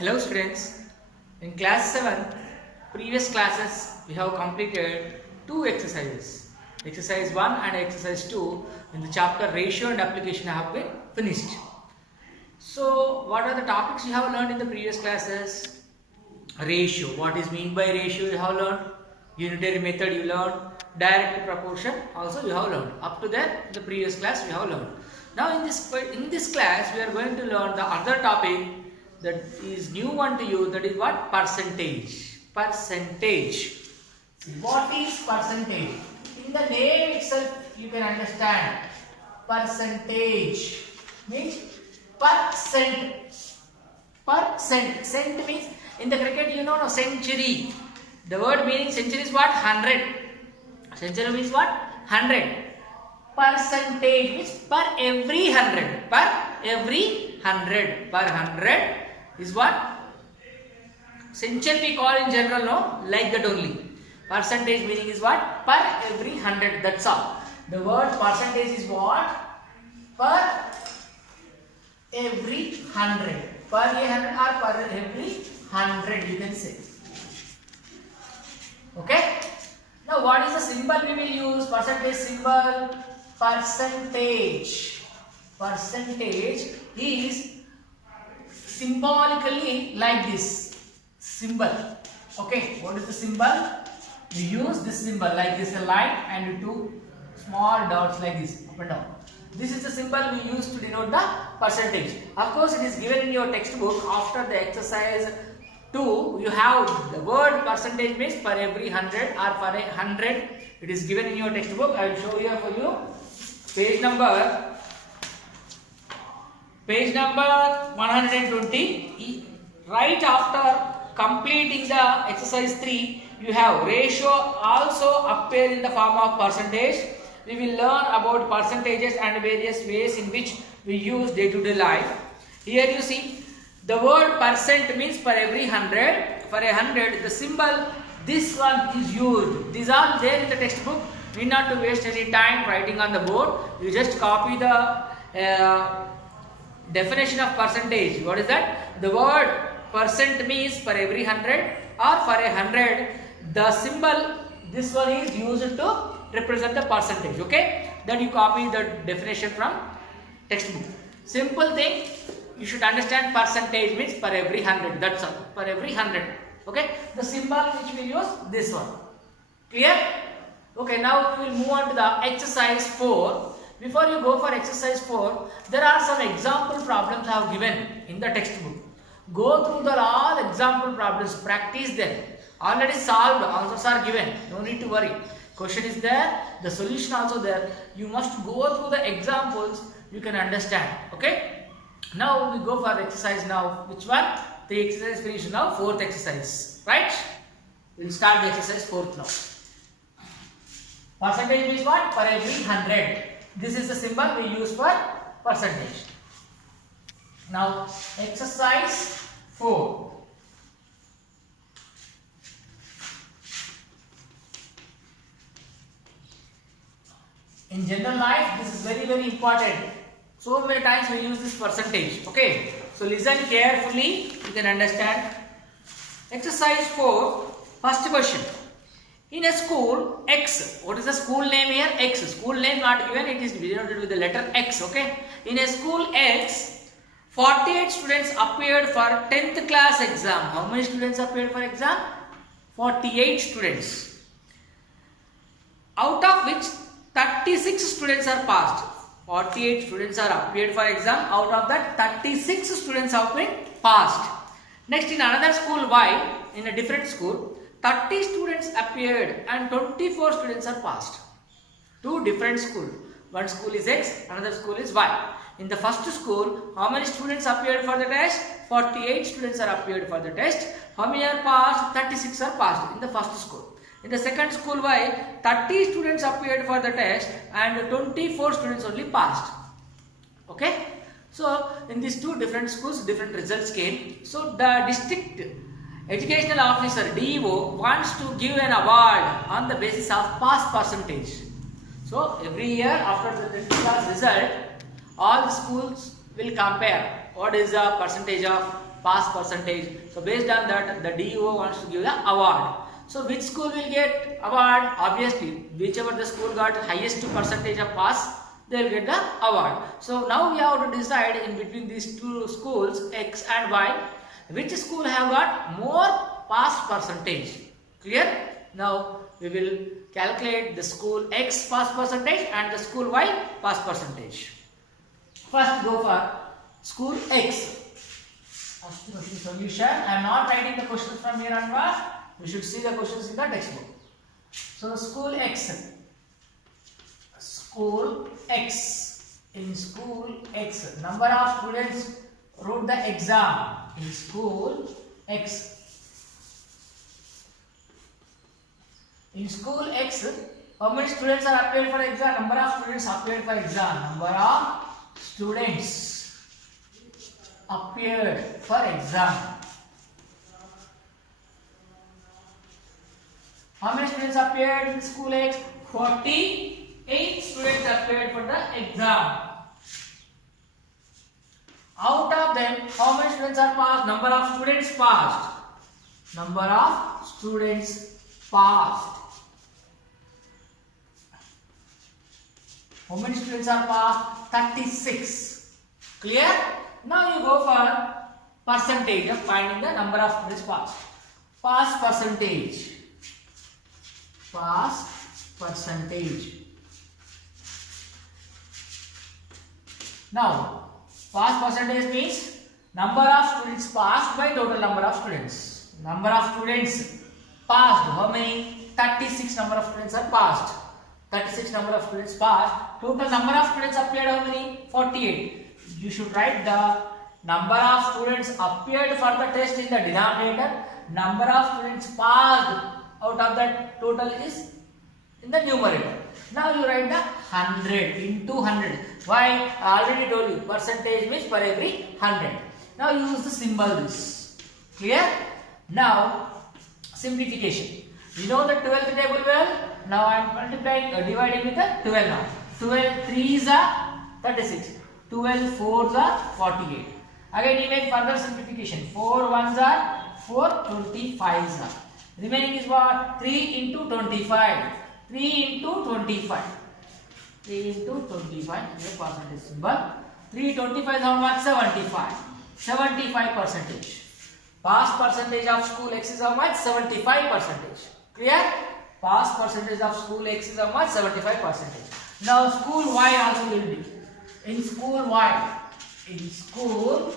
Hello students, in class 7, previous classes we have completed two exercises. Exercise 1 and exercise 2 in the chapter ratio and application have been finished. So what are the topics you have learned in the previous classes? Ratio, what is meant by ratio you have learned. Unitary method you learned. Direct proportion also you have learned. Up to that in the previous class we have learned. Now in this class we are going to learn the other topic that is new one to you, that is what? Percentage. Percentage. What is percentage? In the name itself you can understand. Percentage means percent. Percent. Cent means in the cricket you know no century. The word meaning century is what? 100. Century means what? 100. Percentage means per every 100. Per every 100. Per 100 is what? Century we call in general, no? Like that only. Percentage meaning is what? Per every 100. That's all. The word percentage is what? Per every 100. Per 100 or per every 100 you can say. Okay? Now what is the symbol we will use? Percentage symbol. Percentage. Percentage is symbolically like this. Symbol. Okay. What is the symbol? We use this symbol like this, a line and two small dots like this, up and down. This is the symbol we use to denote the percentage. Of course, it is given in your textbook. After the exercise 2, you have the word percentage means per every 100 or per 100. It is given in your textbook. I will show here for you. Page number 120. Right after completing the exercise 3, you have ratio also appear in the form of percentage. We will learn about percentages and various ways in which we use day-to-day life. Here you see the word percent means per every 100. For 100, the symbol this one is used. These are there in the textbook. Need not to waste any time writing on the board. You just copy the definition of percentage. What is that? The word percent means per every 100 or for 100. The symbol this one is used to represent the percentage. Okay, then you copy the definition from textbook. Simple thing, you should understand percentage means per every 100. That's all. Per every 100. Okay, the symbol which we use, this one. Clear? Okay, now we will move on to the exercise 4. Before you go for exercise 4, there are some example problems I have given in the textbook. Go through the all example problems, practice them. Already solved, answers are given. No need to worry. Question is there, the solution also there. You must go through the examples, you can understand. Okay? Now we go for the exercise now. Which one? The exercise finished now, 4th exercise. Right? We will start the exercise 4th now. Percentage means what? Per every 100. This is the symbol we use for percentage. Now exercise 4. In general life, this is very, very important. So many times we use this percentage. Okay. So listen carefully. You can understand. Exercise 4. First question. In a school X. What is the school name here? X. School name not given. It is denoted with the letter X. Okay. In a school X, 48 students appeared for 10th class exam. How many students appeared for exam? 48 students. Out of which 36 students are passed. 48 students are appeared for exam. Out of that, 36 students have been passed. Next, in another school Y, in a different school, 30 students appeared and 24 students are passed. Two different schools. One school is X, another school is Y. In the first school, how many students appeared for the test? 48 students are appeared for the test. How many are passed? 36 are passed in the first school. In the second school Y, 30 students appeared for the test and 24 students only passed. Okay? So, in these two different schools, different results came. So, the district educational officer DO wants to give an award on the basis of pass percentage. So, every year after the 10th class result, all the schools will compare what is the percentage of pass percentage. So based on that, the DEO wants to give the award. So which school will get award? Obviously, whichever the school got highest percentage of pass, they will get the award. So now we have to decide in between these two schools, X and Y, which school have got more pass percentage. Clear? Now we will calculate the school X pass percentage and the school Y pass percentage. First go for school X. First question solution. I am not writing the questions from here onwards. You should see the questions in the textbook. So school X. School X. In school X, number of students wrote the exam in school X. In school X, how many students are appeared for exam? Number of students appeared for exam. Number of students appeared for exam. How many students appeared in school X? 48 students appeared for the exam. Out of them, how many students are passed? Number of students passed. Number of students passed. How many students are passed? 36. Clear? Now you go for percentage of finding the number of students passed. Pass percentage. Pass percentage. Now, pass percentage means number of students passed by total number of students. Number of students passed. How many? 36 number of students are passed. 36 number of students passed. Total number of students appeared how many? 48. You should write the number of students appeared for the test in the denominator. Number of students passed out of that total is in the numerator. Now you write the 100 into 100. Why? I already told you percentage means per every 100. Now use the symbol this. Clear? Now simplification. You know the 12th table well? Now I am multiplying dividing with the 12 now. 12 3s are 36. 12 4s are 48. Again you make further simplification. 4 1s are 4, 25s are. Remaining is what? 3 into 25. 3 into 25. 3 into 25. Here percentage symbol. 3 25 is how much? 75. 75 percentage. Pass percentage of school X is how much? 75 percentage. Clear? Pass percentage of school X is how much? 75 percentage. Now school Y also will be. In school Y. In school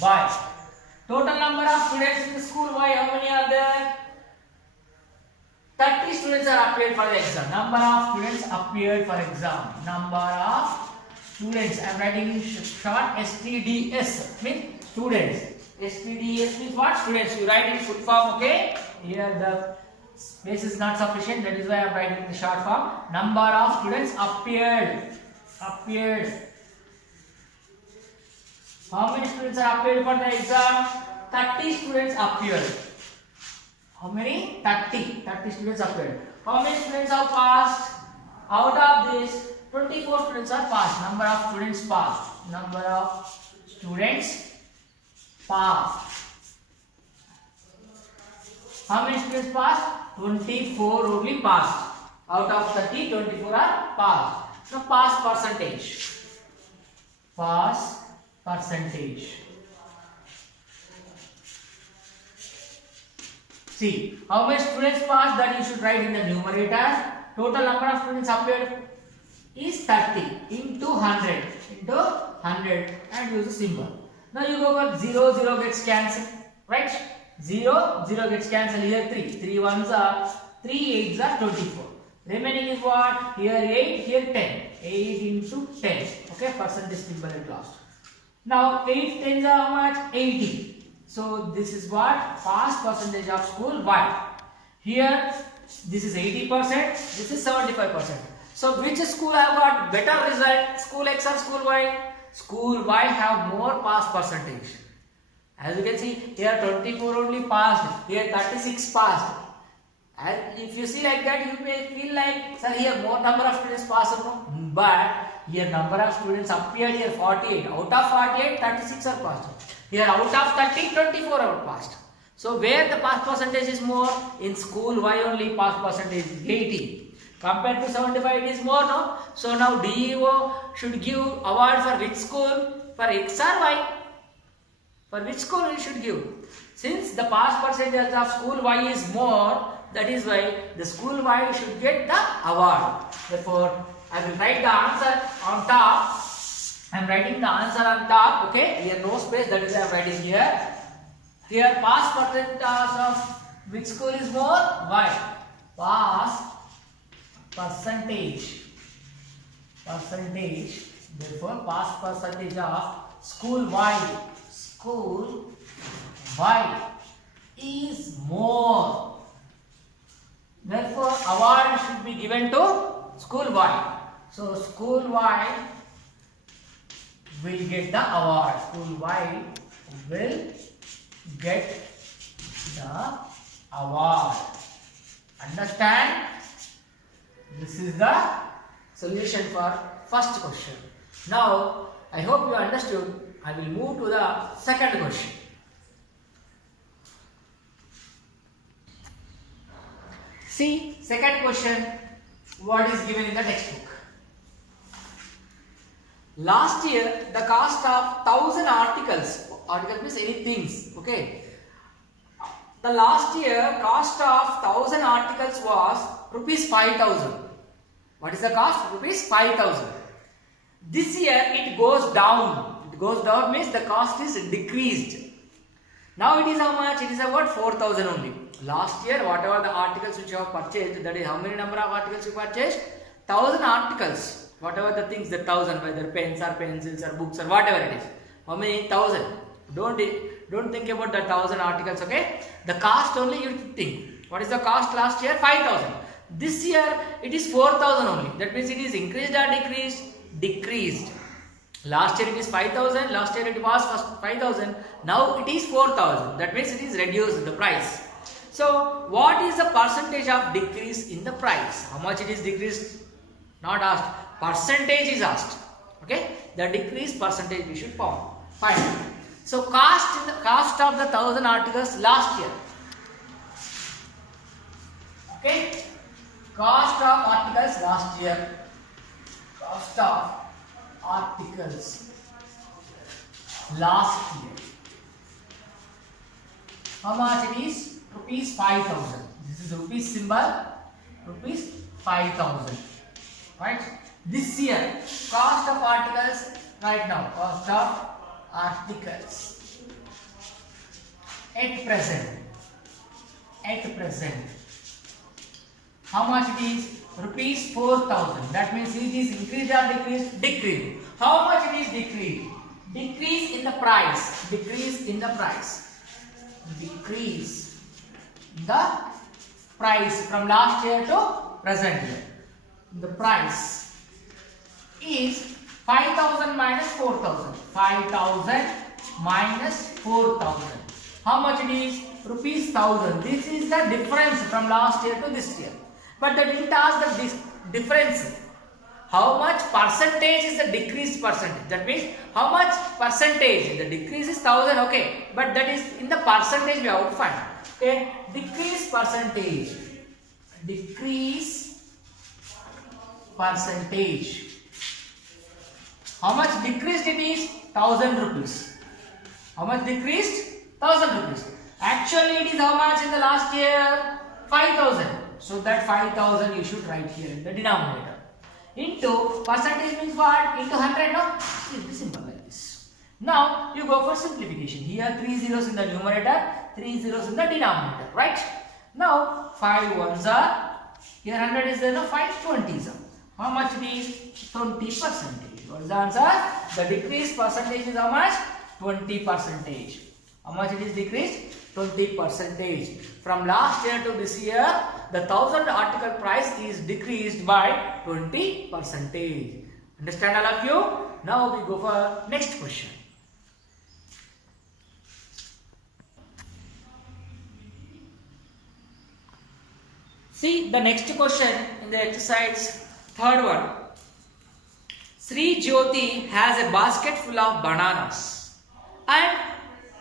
Y. Total number of students in the school Y, how many are there? 30 students are appeared for the exam. Number of students appeared for exam. Number of students, I am writing in short STDS, means students. STDS means what? Students. You write in full form, okay? Here the space is not sufficient, that is why I am writing in the short form. Number of students appeared. Appeared. How many students are appeared for the exam? 30 students appeared. How many? 30. 30 students appeared. How many students are passed? Out of this, 24 students are passed. Number of students passed. Number of students passed. How many students passed? 24 only passed. Out of 30, 24 are passed. Now pass percentage. Pass percentage. See, how many students passed, that you should write in the numerator. Total number of students appeared is 30 into 100 into 100 and use the symbol. Now you go for 0, 0 gets cancelled, right? 0, 0 gets cancelled. Here 3, 3 ones are 3 8s are 24. Remaining is what? Here 8, here 10. 8 into 10. Okay, percentage symbol at last. Now 8 10s are how much? 80. So this is what? Pass percentage of school Y. Here this is 80%, this is 75%. So which school have got better result? School X or school Y? School Y have more pass percentage. As you can see, here 24 only passed, here 36 passed. And if you see like that, you may feel like, sir, here more number of students passed, no? But here number of students appeared here 48. Out of 48, 36 are passed. Here out of 30, 24 are passed. So where the pass percentage is more? In school Y only pass percentage is 80. Compared to 75, it is more, no? So now DEO should give award for which school? For X or Y? For which school we should give? Since the pass percentage of school Y is more, that is why the school Y should get the award. Therefore, I will write the answer on top. I am writing the answer on top. Okay, here no space. That is why I am writing here. Here pass percentage of which school is more? Y. Pass percentage. Therefore, pass percentage of school Y. School Y is more. Therefore, award should be given to school Y. So, school Y will get the award. School Y will get the award. Understand? This is the solution for first question. Now, I hope you understood. I will move to the second question. See, second question, what is given in the textbook? Last year, the cost of 1000 articles means any things, okay. The last year, cost of 1000 articles was rupees 5000. What is the cost? Rupees 5000. This year, it goes down. It goes down means the cost is decreased. Now it is how much? It is about 4000 only. Last year, whatever the articles which you have purchased, that is how many number of articles you purchased? 1000 articles. Whatever the things, the 1000, whether pens or pencils or books or whatever it is. How many? 1000. Don't think about the 1000 articles, okay? The cost only you think. What is the cost last year? 5000. This year, it is 4000 only. That means it is increased or decreased? Decreased. Last year it is 5000. Last year it was 5000. Now it is 4000. That means it is reduced the price. So, what is the percentage of decrease in the price? How much it is decreased? Not asked. Percentage is asked. Okay? The decrease percentage we should find. So, cost of the 1000 articles last year. Okay? Cost of articles last year. Cost of articles last year. How much it is? Rupees 5000. This is rupees symbol. Rupees 5000. Right? This year, cost of articles right now. Cost of articles at present. How much it is? Rupees 4000. That means it is increased or decreased? Decreased. How much it is decreased? Decrease in the price. Decrease in the price. Decrease the price from last year to present year. The price is 5000 minus 4000. 5000 minus 4000. How much it is? Rupees 1000. This is the difference from last year to this year. But they didn't ask the difference. How much percentage is the decreased percentage? That means how much percentage? The decrease is 1000, okay. But that is in the percentage we have to find. Okay. Decrease percentage. Decrease percentage. How much decreased it is? 1000 rupees. How much decreased? 1000 rupees. Actually it is how much in the last year? 5000. So that 5000 you should write here in the denominator. Into percentage means what? Into 100, no? It is simple like this. Now you go for simplification. Here 3 zeros in the numerator, 3 zeros in the denominator, right? Now 5 ones are, here 100 is there, no? 5 20s are. How much it is? 20%. What is the answer? The decreased percentage is how much? 20%. How much it is decreased? 20%. From last year to this year, the 1000 article price is decreased by 20%. Understand all of you? Now we go for next question. See the next question in the exercise, third one. Sri Jyoti has a basket full of bananas and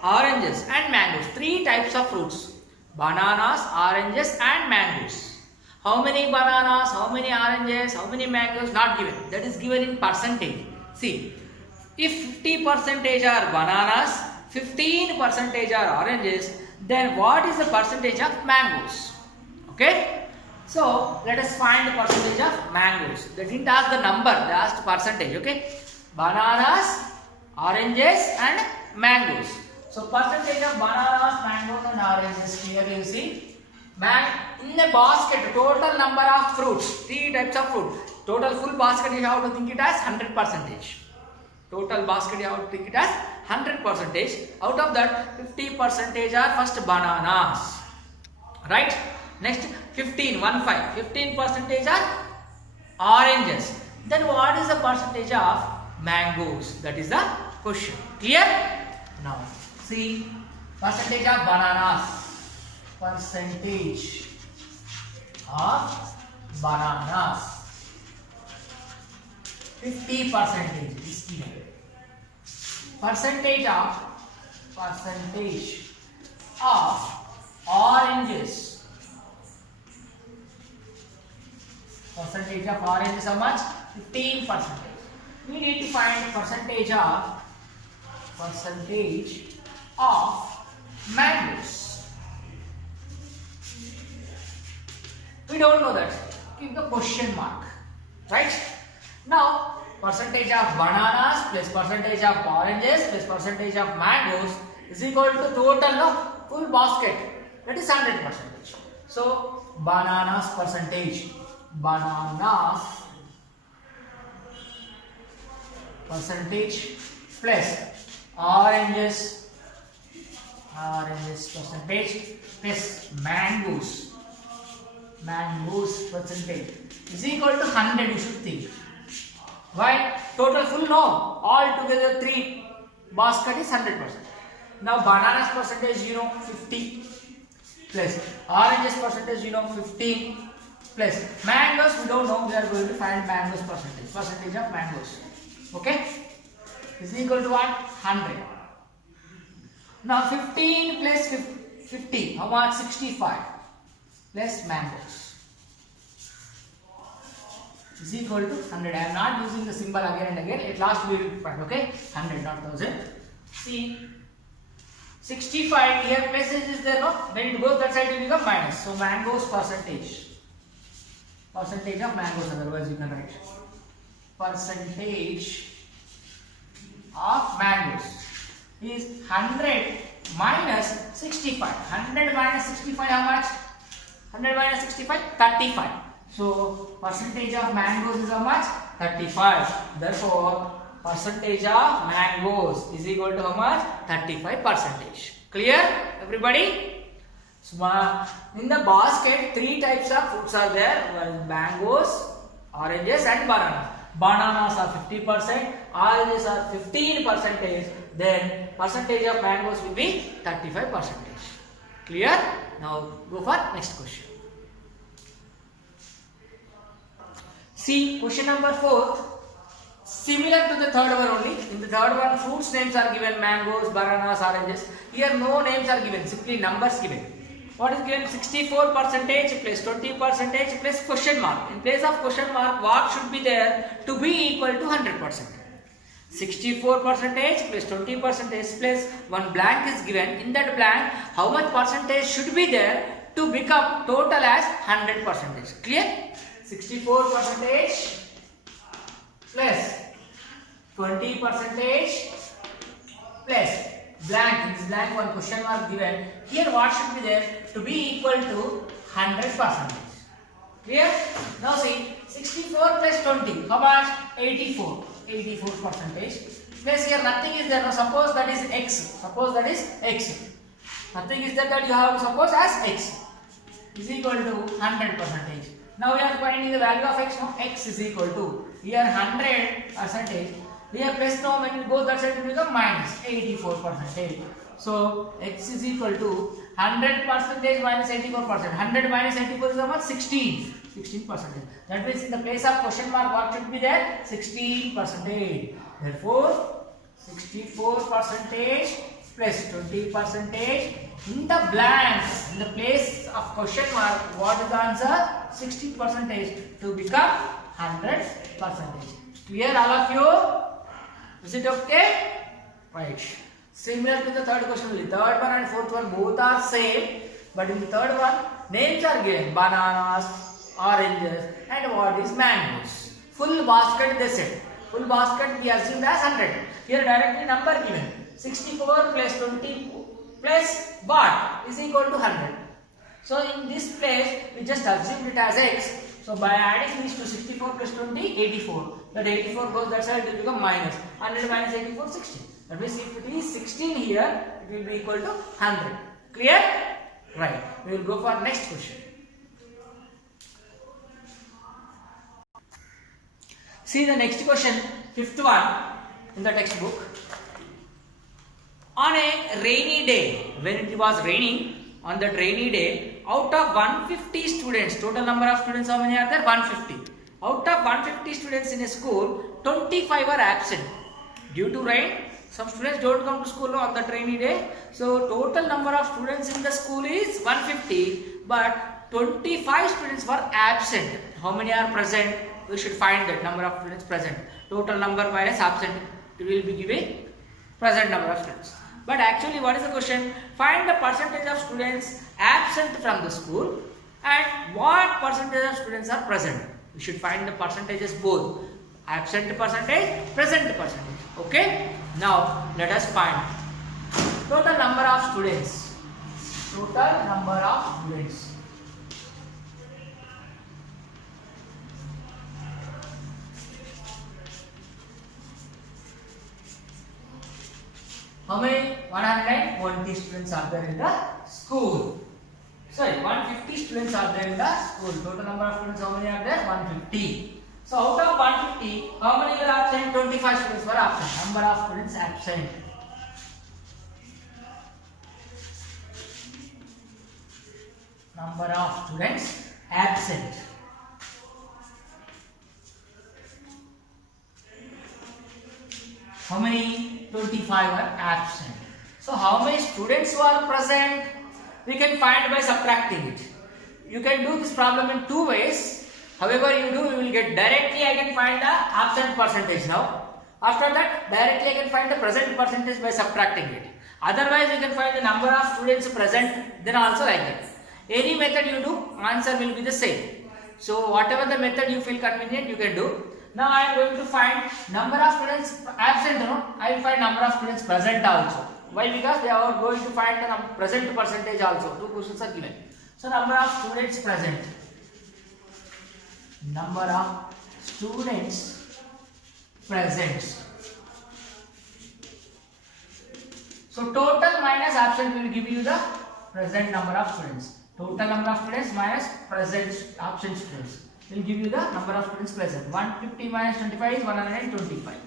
oranges and mangoes. Three types of fruits. Bananas, oranges and mangoes. How many bananas, how many oranges, how many mangoes? Not given. That is given in percentage. See, if 50% are bananas, 15% are oranges, then what is the percentage of mangoes? Okay. So let us find the percentage of mangoes. They didn't ask the number, they asked percentage. Okay. Bananas, oranges and mangoes. So percentage of bananas, mangoes and oranges, clearly you see. In the basket, total number of fruits, three types of fruit. Total full basket you have to think it as 100%. Total basket you have to think it as 100%. Out of that, 50% are first bananas. Right? Next 15% are oranges. Then what is the percentage of mangoes? That is the question. Clear? Now see percentage of bananas. Percentage of bananas. 50% is given. Percentage of oranges. Percentage of oranges how much? 15%. We need to find percentage of mangoes. We don't know that. Give the question mark. Right? Now, percentage of bananas plus percentage of oranges plus percentage of mangoes is equal to total full basket. That is 100%. So, bananas percentage plus oranges percentage plus mangoes percentage is equal to 100, you should think. Why? Total full no. All together 3 basket is 100%. Now bananas percentage 50 plus oranges percentage 15 plus mangoes we don't know. We are going to find mangoes percentage of mangoes. Okay, is equal to what? 100. Now 15 plus 50 how much? 65 plus mangoes is equal to 100. I am not using the symbol again and again. At last we will find. Okay, 100 not 1000. See 65 here places is there, no? When it goes that side it will become minus. So mangoes percentage of mangoes, otherwise you can write percentage of mangoes is 100 minus 65. 100 minus 65 how much? 100 minus 65 35. So percentage of mangoes is how much? 35. Therefore percentage of mangoes is equal to how much? 35%. Clear everybody? So in the basket 3 types of fruits are there: mangoes, oranges and bananas. Bananas are 50%, oranges are 15%, then percentage of mangoes will be 35%. Clear? Now go for next question. See question number 4. Similar to the third one only. In the third one, fruits names are given: mangoes, bananas, oranges. Here no names are given, simply numbers given. What is given? 64% plus 20% plus question mark. In place of question mark, what should be there to be equal to 100%? 64% plus 20% plus one blank is given. In that blank, how much percentage should be there to become total as 100%? Clear? 64% plus 20% plus blank. In this blank one question mark given. Here what should be there to be equal to 100%? Clear? Now see 64 plus 20 how much? 84%. Plus here nothing is there. Now suppose that is x. Nothing is there, that you have to suppose as x is equal to 100%. Now we are finding the value of x. Now x is equal to here 100%. Here plus now when you go that side it will become minus 84%. So x is equal to 100% minus 84%. 100 minus 84 is how much? 16%. That means in the place of question mark what should be there? 16%. Therefore 64% plus 20%. In the blank, in the place of question mark, what is the answer? 60% to become 100%. Clear all of you? Is it okay? Right. Similar to the third question only. Third one and fourth one both are same, but in the third one names are given: bananas, oranges, and what is mangoes. Full basket they said. Full basket we assumed as 100. Here directly number given. 64 plus 20 plus what is equal to 100. So in this place we just assumed it as x. So by adding these to 64 plus 20, 84. That 84 goes that side, it will become minus. 100 minus 84, 16. That means if it is 16 here, it will be equal to 100. Clear? Right. We will go for next question. See the next question, fifth one in the textbook. On a rainy day, when it was raining, on that rainy day, out of 150 students, total number of students how many are there? 150. Out of 150 students in a school, 25 are absent. Due to rain, some students don't come to school on that rainy day. So total number of students in the school is 150, but 25 students were absent. How many are present? We should find that number of students present. Total number minus absent, it will be giving present number of students. But actually what is the question? Find the percentage of students absent from the school and what percentage of students are present. We should find the percentages both. Absent percentage, present percentage. Okay? Now let us find total number of students. Total number of students. How many? 120 students are there in the school. Sorry, 150 students are there in the school. Total number of students, how many are there? 150. So out of 150, how many were absent? 25 students were absent. Number of students absent. Number of students absent. How many? 25 are absent. So how many students were present? We can find by subtracting it. You can do this problem in two ways. However you do, you will get directly I can find the absent percentage now. After that, directly I can find the present percentage by subtracting it. Otherwise, you can find the number of students present, then also like that. Any method you do, answer will be the same. So whatever the method you feel convenient, you can do. Now I am going to find number of students absent. No? I will find number of students present also. Why? Because they are going to find the present percentage also. Two questions are given. So number of students present. Number of students present. So total minus absent will give you the present number of students. Total number of students minus present absent students will give you the number of students present. 150 minus 25 is 125.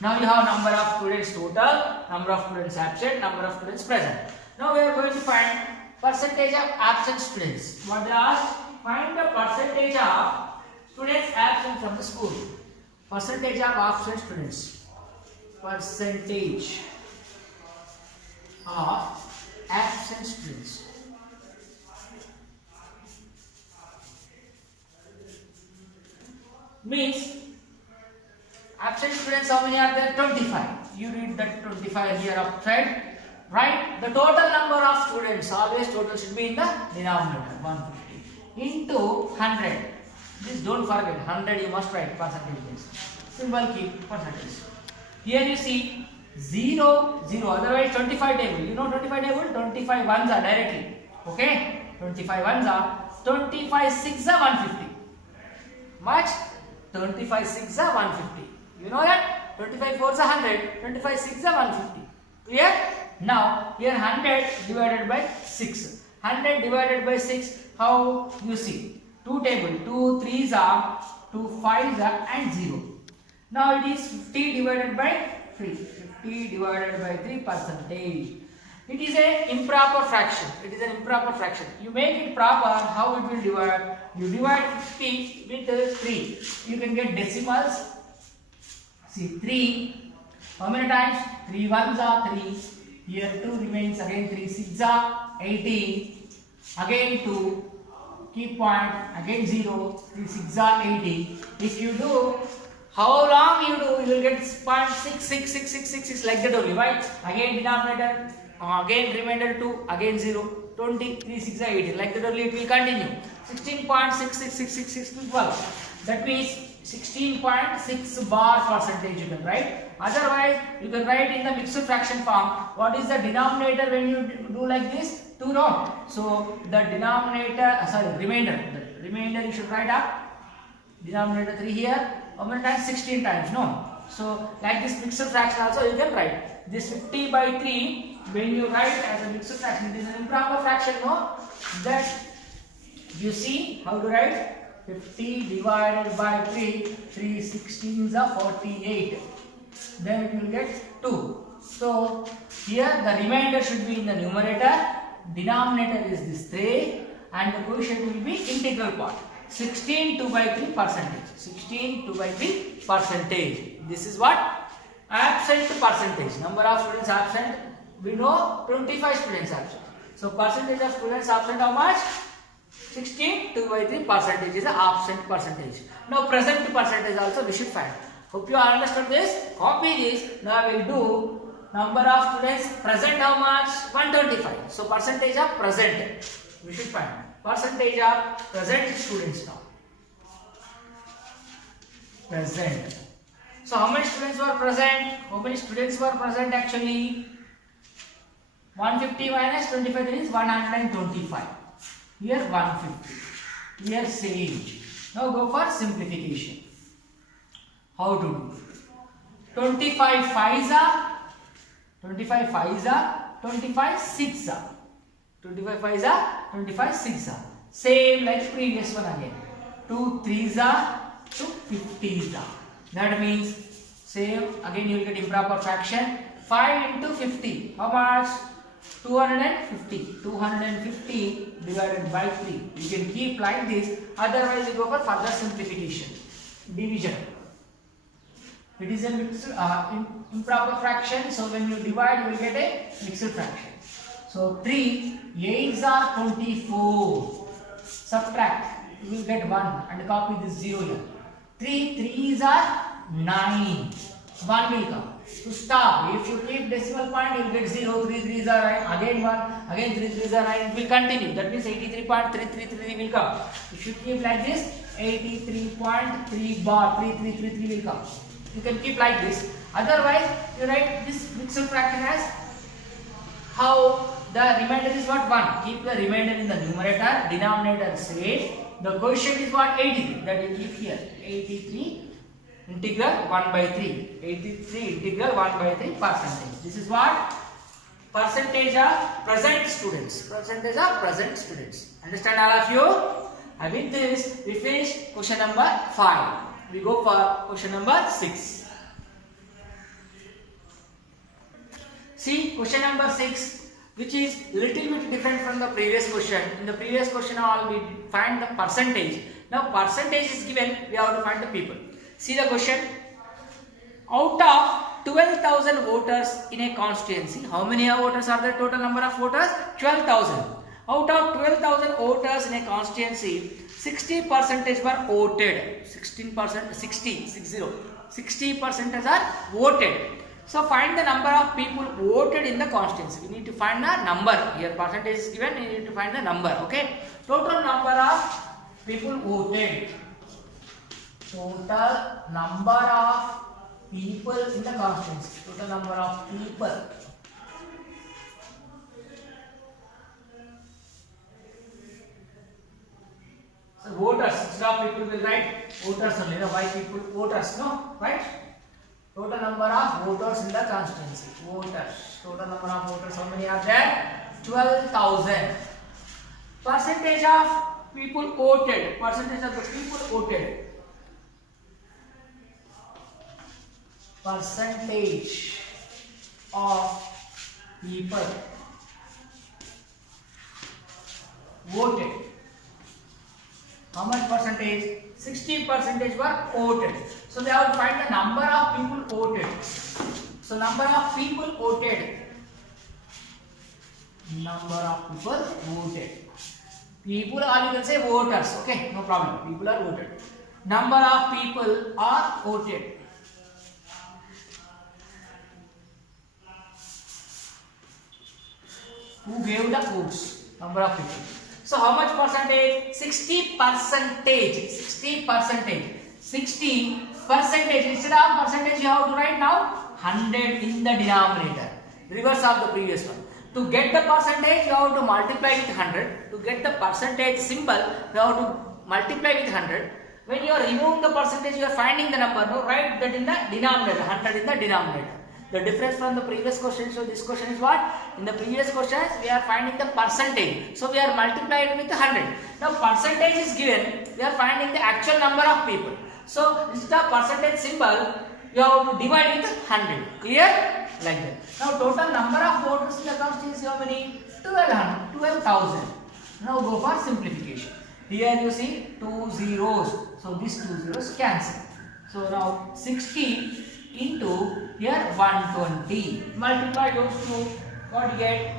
Now you have number of students total, number of students absent, number of students present. Now we are going to find percentage of absent students. What they asked? Find the percentage of students absent from the school. Percentage of absent students. Percentage of absent students. Means absent students how many are there? 25. You read that 25 here upside. Right? The total number of students, always total should be in the denominator. 150 into 100. This don't forget. 100 you must write percentages. Symbol keep percentage. Here you see 0, 0. Otherwise 25 table. You know 25 table? 25 ones are directly. Okay? 25 ones are 25 6 are 150. Much? 25 6 are 150. You know that? 25 4 are 100. 25 6 are 150. Clear? Now here 100 divided by 6. 100 divided by 6. How you see? 2 table. 2 3s are, 2 5s are and 0. Now it is 50 divided by 3. 50 divided by 3 percentage. It is an improper fraction. It is an improper fraction. You make it proper, how it will divide? You divide 50 with 3. You can get decimals. See 3. How many times? 3 ones are 3. Here 2 remains. Again 3 6 are 80. Again 2. Keep point. Again 0. 3 6 are 80. If you do, how long you do, you will get 0.66666 like that only, right? Again denominator, again remainder 2, again 0, 20, 3 6 are 80, like that only it will continue. 16.66666 to 12. That means 16.6 bar percentage you can write. Otherwise, you can write in the mixed fraction form. What is the denominator when you do like this? 2, no? So the denominator, remainder. The remainder you should write up. Denominator 3 here. How many times? 16 times, no? So like this mixed fraction also you can write. This 50 by 3, when you write as a mixed fraction, it is an improper fraction, no? That you see how to write? 50 divided by 3, 3 16s are 48. Then it will get 2. So here the remainder should be in the numerator, denominator is this 3, and the quotient will be integral part. 16 2 by 3 percentage. 16 2 by 3 percentage. This is what? Absent percentage. Number of students absent. We know 25 students absent. So percentage of students absent how much? 16 2 by 3 percentage is the absent percentage. Now present percentage also we should find. Hope you understood this. Copy this. Now we will do number of students present how much? 125. So percentage of present we should find. Percentage of present students now. Present. So how many students were present? How many students were present actually? 150 minus 25 is 125. Here 150. Here same. Now go for simplification. How to do? 25 5s are 25 5s are 25 6s are 25 5s are 25 6s are same like previous one again. 2 3s are 2 50s are. That means same again you will get improper fraction. 5 into 50 how much? 250. 250 divided by 3. You can keep like this. Otherwise you go for further simplification. Division. It is a mixed improper fraction. So when you divide you will get a mixed fraction. So 3 8s are 24. Subtract. You will get 1 and copy this 0 here. 3 3s are 9. 1 will come. To stop, if you keep decimal point, you will get 0, 3 3s are 9, again 1, again 3 3s are 9, it will continue. That means 83.333 will come. If you keep like this, 83.3 bar, 3333 will come. You can keep like this. Otherwise, you write this mixed fraction as how the remainder is what? 1. Keep the remainder in the numerator, denominator same. The quotient is what? 83. That you keep here. 83 integral 1 by 3. 83 integral 1 by 3 percentage. This is what? Percentage of present students. Percentage of present students. Understand all of you? And with this, we finish question number 5. We go for question number 6. See question number 6, which is little bit different from the previous question. In the previous question, all we find the percentage. Now percentage is given. We have to find the people. See the question. Out of 12,000 voters in a constituency, how many voters are there? Total number of voters 12,000. Out of 12,000 voters in a constituency, 60% were voted. 16%, 60% are voted. So find the number of people voted in the constituency. We need to find the number. Here percentage is given. You need to find the number. Okay. Total number of people voted. Total number of people in the constituency. Total number of people. So voters. Instead of people will write voters only. No, why people voters? No, right? Total number of voters in the constituency. Voters. Total number of voters. How many are there? 12,000. Percentage of people voted. Percentage of the people voted. percentage of people voted. How much percentage? 60% were voted. So we have to find the number of people voted. So number of people voted. Number of people voted. People, or you can say voters. Okay, no problem. People are voted. Number of people are voted. Who gave the votes? Number of people. So how much percentage? 60%. 60%. 60%. Instead of percentage, you have to write now 100 in the denominator. Reverse of the previous one. To get the percentage, you have to multiply with 100. To get the percentage symbol, you have to multiply with 100. When you are removing the percentage, you are finding the number. No, write that in the denominator. 100 in the denominator. The difference from the previous question, so this question is what? In the previous questions, we are finding the percentage. So we are multiplied with 100. Now percentage is given, we are finding the actual number of people. So instead of percentage symbol, you have to divide with 100. Clear? Like that. Now total number of voters in the constituency, how many? 12,000. Now go for simplification. Here you see 2 zeros. So these 2 zeros cancel. So now 60 into here 120. Multiply those two. What you get?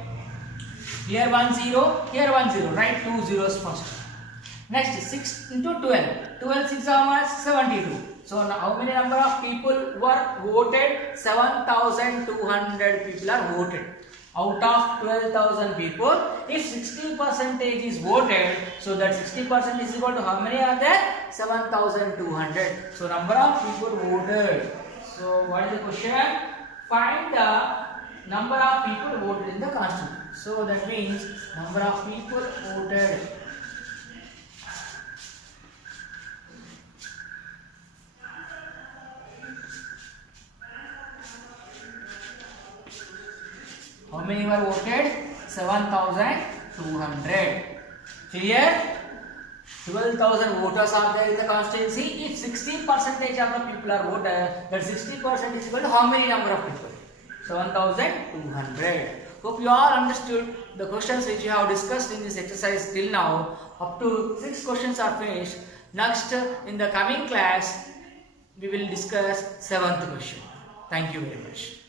Here 1 0, here 1 0. Write 2 zeros first. Next 6 into 12. 12 6 how much? 72. So now how many number of people were voted? 7,200 people are voted. Out of 12,000 people, if 60% is voted, so that 60% is equal to how many are there? 7,200. So number of people voted. So what is the question? Find the number of people voted in the constitution. So that means number of people voted. How many were voted? 7,200. Clear? 12,000 voters are there in the constituency. If 60% of the people are voted, that 60% is equal to how many number of people? 7,200. Hope you all understood the questions which you have discussed in this exercise till now. Up to 6 questions are finished. Next, in the coming class, we will discuss 7th question. Thank you very much.